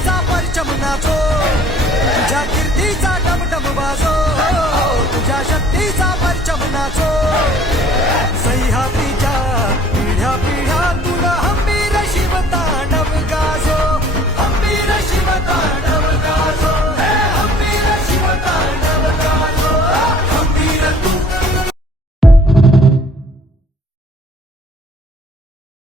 शक्तीचा परचम नाचो, तुझ्या कीर्तीचा डमडम वाजो, तुझ्या शक्तीचा परचम नाचो.